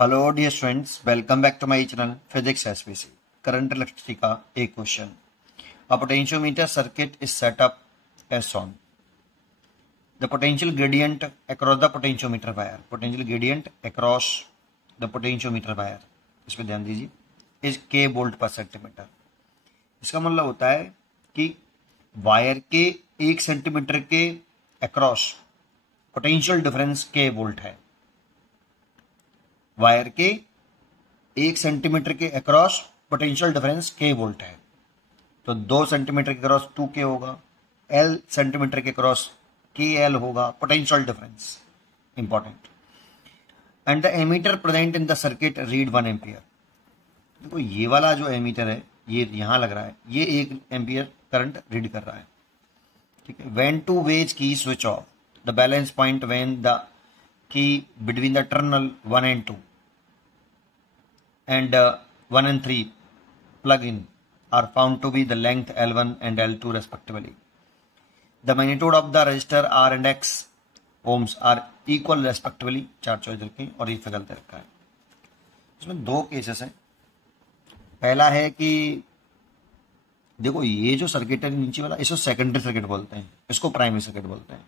Hello dear students, welcome back to my channel physics SPC. Current electricity का एक question. A potentiometer circuit is set up as shown. The potential gradient across the potentiometer wire, potential gradient across the potentiometer wire, इस पे ध्यान दीजिए, is k volt पर centimetre. इसका मतलब होता है कि वायर के 1 सेंटीमीटर के across potential difference k volt है। वायर के 1 सेंटीमीटर के across potential difference k volt है, तो 2 सेंटीमीटर के अक्रॉस 2k होगा, L सेंटीमीटर के अक्रॉस KL होगा potential difference. Important. And the ammeter present in the circuit read 1 ampere. देखो ये वाला जो एमीटर है, ये यहां लग रहा है, ये 1 एम्पियर करंट रीड कर रहा है। ठीक है। व्हेन टू वेज की switch off the balance point when the key between the terminal 1 and 2 and 1 and 3 plug in are found to be the length L1 and L2 respectively. The magnitude of the resistor R and X ohms are equal respectively. 4 choice रखी और ये figure दे रखा है। इसमें 2 cases हैं। पहला है कि देखो ये जो सर्किट है नीचे वाला, इसको सेकेंडरी सर्किट बोलते हैं, इसको प्राइमरी सर्किट बोलते हैं।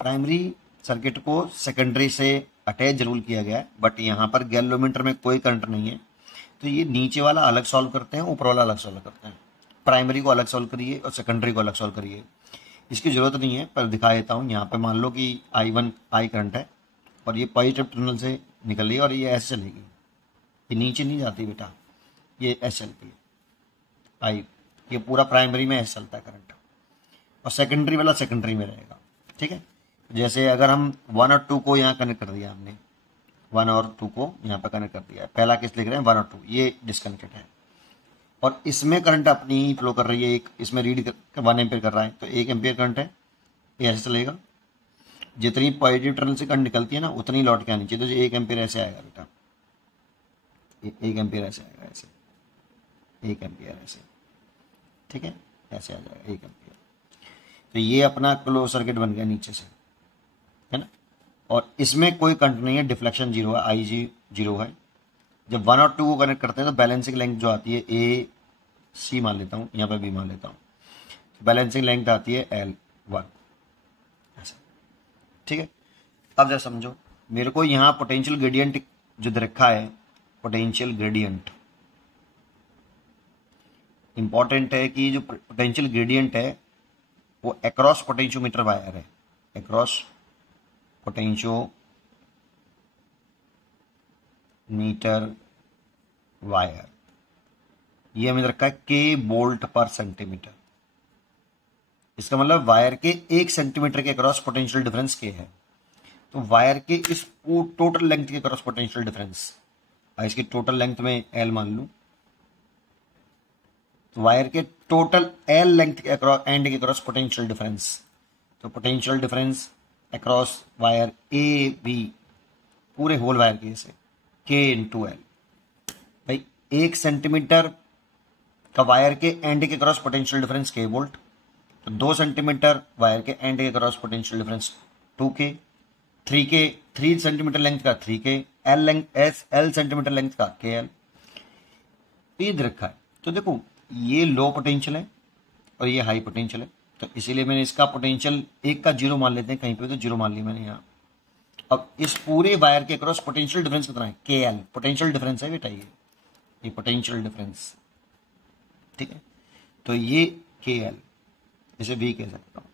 प्राइमरी सर्किट को सेकेंडरी से अटैच जरूर किया गया है, बट यहाँ पर गैल्वेनोमीटर में कोई करंट नहीं है, तो ये नीचे वाला अलग सॉल्व करते हैं, ऊपर वाला अलग सॉल्व करते हैं। प्राइमरी को अलग सॉल्व करिए और सेकेंडरी को अलग सॉल्व करिए। इसकी जरूरत नहीं है, पर दिखा देता हूँ। यहाँ पे मान लो कि I करंट है और ये पॉजिटिव टर्मिनल से निकल रही है और ये ऐसे चलेगी, ये नीचे नहीं जाती बेटा, ये ऐसे चलती है I। ये पूरा प्राइमरी में ऐसे चलता है करंट, और सेकेंडरी वाला सेकेंडरी में रहेगा। ठीक है। जैसे अगर हम 1 और 2 को यहाँ कनेक्ट कर दिया, हमने 1 और 2 को यहाँ पर कनेक्ट कर दिया है। पहला केस लिख रहे हैं 1 और 2, ये डिस्कनेक्टेड है और इसमें करंट अपनी ही फ्लो कर रही है। एक इसमें रीड 1 एम्पियर कर रहा है, तो 1 एम्पियर करंट है, ये ऐसे चलेगा। जितनी पॉजिटिव टर्मिनल से करंट निकलती है ना, उतनी लौट के आनी चाहिए। तो 1 एम्पियर ऐसे आएगा बेटा, 1 एम्पियर ऐसे आएगा, ऐसे 1 एम्पियर ऐसे। ठीक है, ऐसे आ जाएगा 1 एम्पियर। तो ये अपना क्लोज सर्किट बन गया नीचे से, है ना। और इसमें कोई करंट नहीं है, डिफ्लेक्शन 0 है, IG 0 है। जब 1 और 2 को कनेक्ट करते हैं तो बैलेंसिंग लेंथ जो आती है AC मान लेता हूँ, यहाँ पे B मान लेता हूँ, बैलेंसिंग लेंथ आती है L1 ऐसा। ठीक है। अब जरा समझो, मेरे को यहाँ पोटेंशियल ग्रेडियंट जो दे रखा है, पोटेंशियल ग्रेडियंट इंपॉर्टेंट है कि जो पोटेंशियल ग्रेडियंट है वो अक्रॉस पोटेंशियोमीटर वायर है, अक्रॉस पोटेंशियोमीटर वायर। ये हमें रखा है k वोल्ट पर सेंटीमीटर। इसका मतलब वायर के 1 सेंटीमीटर के अक्रॉस पोटेंशियल डिफरेंस k है। तो वायर के इस टोटल लेंथ के अक्रॉस पोटेंशियल डिफरेंस, इसकी टोटल लेंथ में L मान लूं, तो वायर के टोटल L लेंथ के अक्रॉस एंड के अक्रॉस पोटेंशियल डिफरेंस, तो potential difference across wire AB पूरे होल वायर के से K इंटू L। भाई 1 सेंटीमीटर का वायर के एंड के cross potential difference K volt, तो 2 सेंटीमीटर वायर के एंड के cross potential difference 2K, 3 centimetre length का 3K, L सेंटीमीटर लेंथ का KL। ये रखा है। तो देखो ये लो पोटेंशियल है और ये हाई पोटेंशियल है, तो इसीलिए मैंने इसका पोटेंशियल 1 का 0 मान लेते हैं, कहीं पे तो 0 मान लिया मैंने यहाँ। अब इस पूरे वायर के अक्रॉस पोटेंशियल डिफरेंस कितना है, KL पोटेंशियल डिफरेंस है बेटा, ये पोटेंशियल डिफरेंस। ठीक है। तो ये KL, इसे V कह सकता हूँ,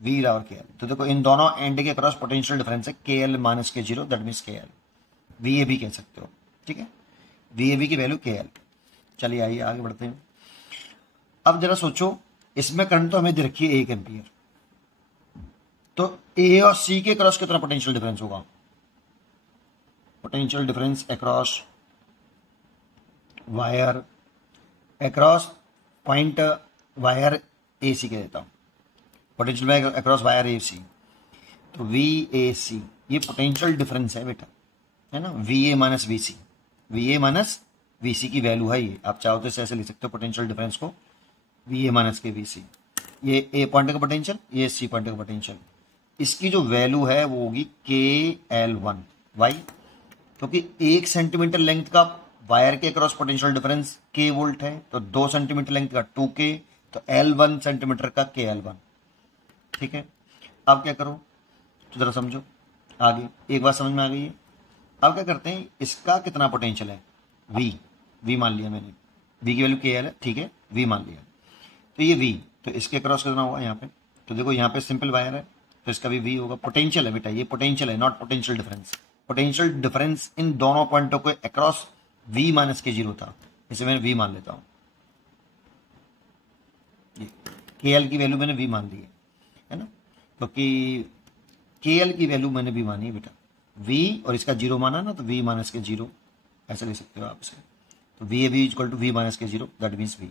V और KL। तो देखो इन दोनों एंड के अक्रॉस पोटेंशियल डिफरेंस है KL माइनस के 0, दैट मीन्स KL। VAB कह सकते हो। ठीक है, VAB की वैल्यू KL। चलिए आइए आगे बढ़ते हैं। अब जरा सोचो, इसमें करंट तो हमें दे रखी है 1 एम्पियर, तो A और C के क्रॉस कितना पोटेंशियल डिफरेंस होगा, potential difference across wire, across point wire AC के देता हूं, पोटेंशियल अक्रॉस वायर AC, तो VAC ये पोटेंशियल डिफरेंस है बेटा, है ना। VA minus VC, VA minus VC की वैल्यू है ये। आप चाहो तो ऐसे लिख सकते हो पोटेंशियल डिफरेंस को, VA माइनस के VC। ये A पॉइंट का पोटेंशियल, ये C पॉइंट का पोटेंशियल। इसकी जो वैल्यू है वो होगी KL1। वाई क्योंकि 1 सेंटीमीटर लेंथ का वायर के across potential difference k volt है, तो 2 सेंटीमीटर लेंथ का 2k, तो L1 सेंटीमीटर का KL1। ठीक है, अब क्या करो तो जरा समझो आगे, एक बात समझ में आ गई है। अब क्या करते हैं, इसका कितना पोटेंशियल है, V मान लिया मैंने, V की वैल्यू KL है, ठीक है, V मान लिया। तो ये V, तो इसके अक्रॉस कितना होगा यहाँ पे, तो देखो यहाँ पे सिंपल वायर है तो इसका भी V होगा। पोटेंशियल है बेटा, ये पोटेंशियल है, not potential difference. Potential difference in दोनों पॉइंटों के अक्रॉस V माइनस K0 था, इसे मैंने V मान लेता हूँ। KL की वैल्यू मैंने V मान ली है ना, क्योंकि KL की वैल्यू मैंने V मानी है बेटा, V और इसका 0 माना ना, तो V माइनस K0 ऐसा ले सकते हो आप इसे। तो VAB equal to V minus K0, that means V।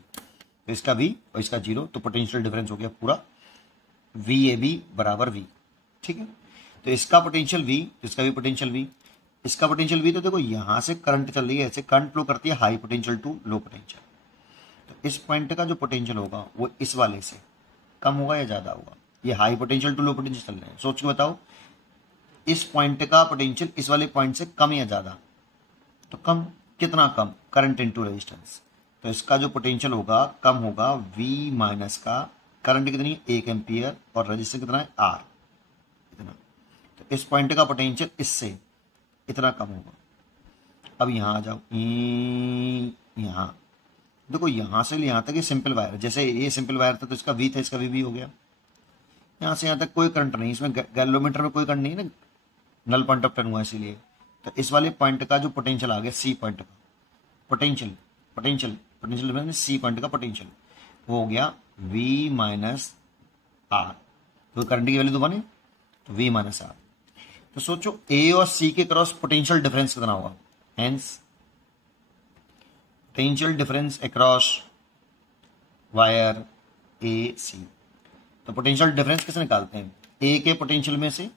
तो इसका V और इसका 0, तो पोटेंशियल डिफरेंस हो गया पूरा VAB बराबर V। ठीक है, तो इसका पोटेंशियल V, इसका भी पोटेंशियल V, इसका पोटेंशियल V। तो देखो यहाँ से करंट चल रही है, ऐसे करंट फ्लो करती है high potential to low potential. तो इस पॉइंट का जो पोटेंशियल होगा वो इस वाले से कम होगा या ज्यादा होगा, ये high potential to low potential चल रहे हैं, सोच के बताओ। इस पॉइंट का पोटेंशियल इस वाले पॉइंट से कम या ज्यादा, तो कम, कितना कम, करंट इनटू रेजिस्टेंस। तो इसका जो पोटेंशियल होगा कम होगा V माइनस का, करंट कितनी है 1 एम्पियर और रेजिस्टेंस कितना है R इतना। तो इस पॉइंट का पोटेंशियल इससे इतना कम होगा। अब यहाँ आ जाओ, यहाँ देखो, यहाँ से यहाँ तक ये सिंपल वायर है, जैसे ये सिंपल वायर था तो इसका V था, इसका भी हो गया। यहाँ से यहाँ तक कोई करंट नहीं, इसमें गैलोमीटर में कोई करंट नहीं है ना, नल पॉइंट ऑफ टर्न हुआ इसीलिए। तो इस वाले पॉइंट का जो पोटेंशियल आ गया C पॉइंट का पोटेंशियल, पोटेंशियल C पॉइंट का पोटेंशियल वो हो गया V माइनस R। तो करंट की वैल्यू तो बने, तो V माइनस R। तो सोचो A और C के क्रॉस पोटेंशियल डिफरेंस कितना होगा, hence potential difference across wire AC। तो पोटेंशियल डिफरेंस कैसे निकालते हैं, A के पोटेंशियल में से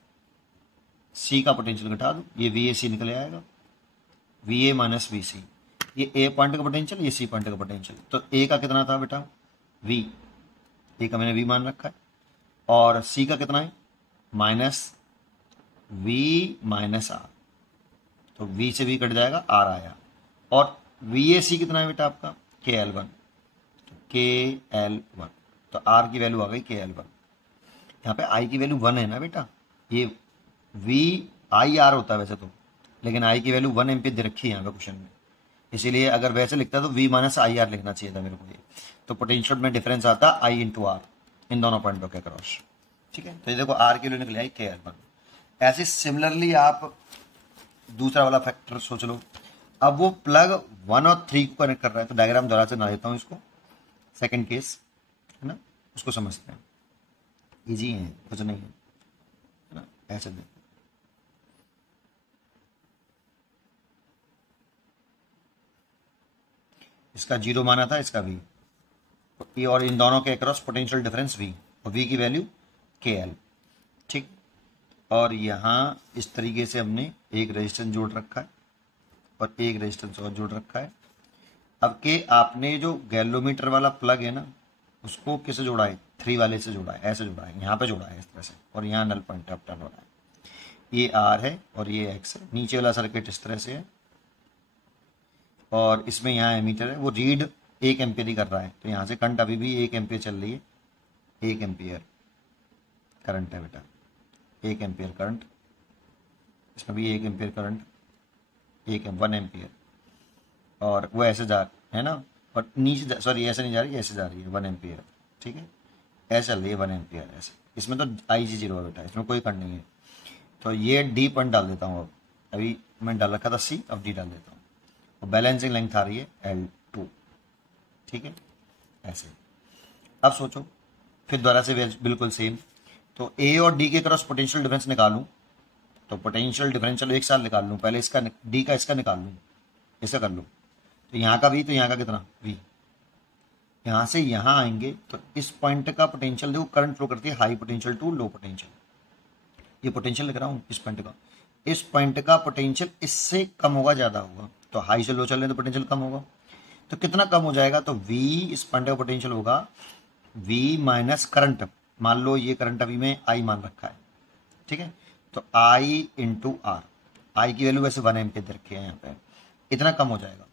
C का पोटेंशियल घटा दो, ये VAC निकल आएगा, VA माइनस VC। ये A पॉइंट का पोटेंशियल, ये C पॉइंट का पोटेंशियल। तो A का कितना था बेटा V, A का मैंने V मान रखा है, और C का कितना है माइनस V माइनस R। तो V से V कट जाएगा, R आया। और VAC कितना है बेटा आपका KL1, तो KL1, तो R की वैल्यू आ गई KL1। यहाँ पे I की वैल्यू 1 है ना बेटा, ये VIR होता है वैसे तो, लेकिन I की वैल्यू 1 एम्पियर दे रखी है यहाँ पे क्वेश्चन में, इसीलिए अगर वैसे लिखता तो V माइनस IR लिखना चाहिए था मेरे को ये। तो पोटेंशियल में डिफरेंस आता I इंटू R इन दोनों पॉइंटों के अक्रॉस। ठीक है, तो ये देखो R की वैल्यू निकली आई KL1। ऐसे सिमिलरली आप दूसरा वाला फैक्टर सोच लो। अब वो प्लग 1 और 3 को कनेक्ट कर रहा है, तो डायग्राम दोबारा से बना देता हूँ इसको, सेकंड केस है ना, उसको समझते हैं, इजी है, कुछ नहीं है ना। ऐसे देखो, इसका 0 माना था, इसका V, ये और इन दोनों के अक्रॉस पोटेंशियल डिफरेंस V, और V की वैल्यू KL। ठीक, और यहाँ इस तरीके से हमने एक रेजिस्टेंस जोड़ रखा है और एक रेजिस्टेंस और जोड़ रखा है। अब के आपने जो गैलोमीटर वाला प्लग है ना, उसको किसे जोड़ा है, 3 वाले से जोड़ा है, ऐसे जोड़ा है, यहाँ पे जोड़ा है इस तरह से, और यहाँ नल पॉइंट ऑफ टर्न हो रहा है। ये R है और ये X है, नीचे वाला सर्किट इस तरह से है, और इसमें यहाँ एमीटर है, वो रीड 1 एम्पियर ही कर रहा है। तो यहाँ से करंट अभी भी 1 एम्पियर चल रही है, 1 एम्पियर करंट है बेटा, 1 एम्पियर करंट, इसमें भी 1 एम्पियर करंट, 1 एम्पियर, और वो ऐसे जा है ना, और नीचे सॉरी ऐसे नहीं जा रही, ऐसे जा रही है 1 एम्पियर। ठीक है, ऐसे चल रही है 1 एम्पियर ऐसे। इसमें तो IG0 है बेटा, इसमें कोई करंट नहीं है। तो ये D पॉइंट डाल देता हूँ, अब अभी मैं डाल रखा था C, अब D डाल देता हूँ, और बैलेंसिंग लेंथ आ रही है L2। ठीक है, ऐसे। अब सोचो फिर दोबारा से बिल्कुल सेम, तो A और D के क्रॉस पोटेंशियल डिफरेंस निकालूं, तो पोटेंशियल डिफरेंस चलो एक साथ निकाल लूँ, पहले इसका D का इसका निकाल लूँ, ऐसा कर लूँ। तो यहाँ का V, तो यहाँ का कितना V, यहाँ से यहाँ आएंगे तो इस पॉइंट का पोटेंशियल देखो, करंट फ्लो करती है high potential to low potential. ये पोटेंशियल लिख रहा हूँ इस पॉइंट का, इस पॉइंट का पोटेंशियल इससे कम होगा ज्यादा होगा, तो हाई से लो चल रहे तो पोटेंशियल कम होगा। तो कितना कम हो जाएगा, तो V इस पॉइंट का पोटेंशियल होगा V माइनस करंट, मान लो ये करंट अभी में I मान रखा है। ठीक है, तो I इंटू R, आई की वैल्यू वैसे 1 एम्पियर दे रखी है यहाँ पे, इतना कम हो जाएगा,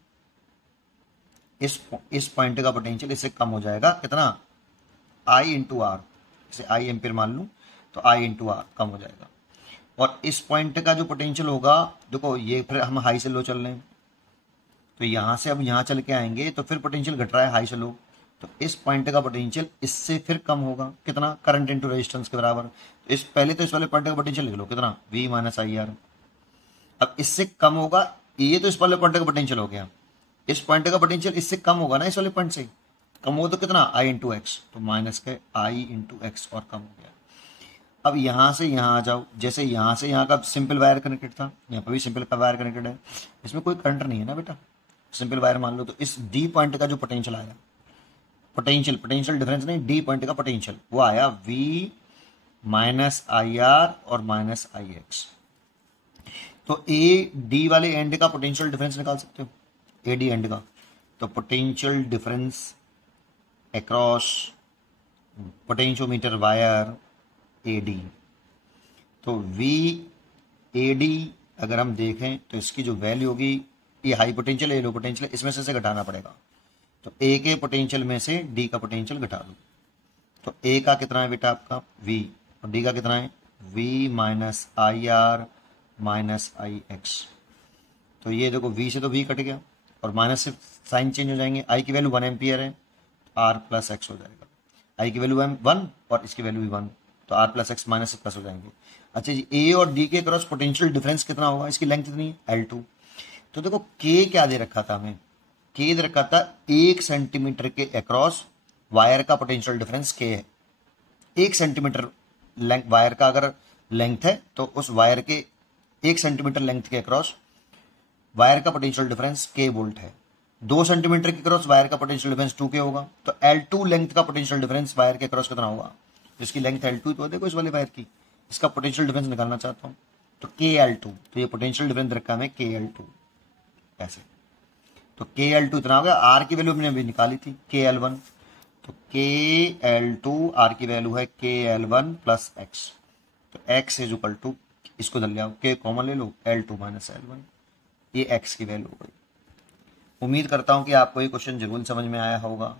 इस पॉइंट का पोटेंशियल इससे कम हो जाएगा, कितना, आई इंटू आर, इसे आई एम्पियर मान लूँ तो आई इंटू आर कम हो जाएगा। और इस पॉइंट का जो पोटेंशियल होगा, देखो ये फिर हम हाई से लो चल रहे हैं, तो यहाँ से अब यहाँ चल के आएंगे तो फिर पोटेंशियल घट रहा है हाई से लो, तो इस पॉइंट का पोटेंशियल इससे फिर कम होगा, कितना, करंट इनटू रेजिस्टेंस के बराबर। तो इस पहले तो इस वाले पॉइंट का पोटेंशियल लिख लो, कितना, V माइनस आई आर। अब इससे कम होगा, ये तो इस वाले पॉइंट का पोटेंशियल हो गया, इस पॉइंट का पोटेंशियल इससे कम होगा ना, इस वाले पॉइंट से कम होगा तो कितना, I इंटू एक्स, तो माइनस के I इंटू एक्स और कम हो गया। अब यहाँ से यहाँ आ जाओ, जैसे यहाँ से यहाँ का सिंपल वायर कनेक्टेड था, यहाँ पर भी सिंपल का वायर कनेक्टेड है, इसमें कोई करंट नहीं है ना बेटा, सिंपल वायर मान लो, तो इस डी पॉइंट का जो पोटेंशियल आया, पोटेंशियल डिफरेंस नहीं, डी पॉइंट का पोटेंशियल वो आया V माइनस आई आर और माइनस आई एक्स। तो ए डी वाले एंड का पोटेंशियल डिफरेंस निकाल सकते हो, ए डी एंड का, तो potential difference across potentiometer wire A D, तो V ए डी अगर हम देखें तो इसकी जो वैल्यू होगी, ये हाई पोटेंशियल है, लो पोटेंशियल है, इसमें से घटाना पड़ेगा, तो ए के पोटेंशियल में से डी का पोटेंशियल घटा दो, तो ए का कितना है बेटा आपका V, और डी का कितना है V minus I R minus I x. तो ये देखो V से तो V कट गया और माइनस से साइन चेंज हो जाएंगे, I की वैल्यू 1 एम्पियर है, R प्लस एक्स हो जाएगा, I की वैल्यू 1 और इसकी वैल्यू भी 1, तो R प्लस एक्स माइनस से प्लस हो जाएंगे। अच्छा जी, A और D के क्रॉस पोटेंशियल डिफरेंस कितना होगा, इसकी लेंथ कितनी है, L2। तो देखो K क्या दे रखा था हमें, K दे रखा था 1 सेंटीमीटर के अक्रॉस वायर का पोटेंशियल डिफरेंस K है, 1 सेंटीमीटर लेंथ वायर का अगर लेंथ है तो उस वायर के 1 सेंटीमीटर लेंथ के अक्रॉस वायर का पोटेंशियल डिफरेंस K वोल्ट है, 2 सेंटीमीटर के क्रॉस वायर का पोटेंशियल डिफरेंस 2K होगा, तो L2 लेंथ का पोटेंशियल डिफरेंस वायर के क्रॉस कितना होगा, जिसकी लेंथ L2 तो देखो इस वाले वायर की, इसका पोटेंशियल डिफरेंस निकालना चाहता हूँ, तो KL2, तो ये पोटेंशियल डिफरेंस रखा है KL2 ऐसे, तो KL2 इतना हो गया, R की वैल्यू हमने अभी निकाली थी KL1, तो KL2 R की वैल्यू है KL1 प्लस एक्स, तो x इज इक्वल टू, इसको इधर ले आओ, K कॉमन ले लो, L2 माइनस L1, ये x की वैल्यू हो गई। उम्मीद करता हूँ कि आपको ये क्वेश्चन जरूर समझ में आया होगा,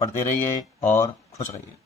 पढ़ते रहिए और खुश रहिए।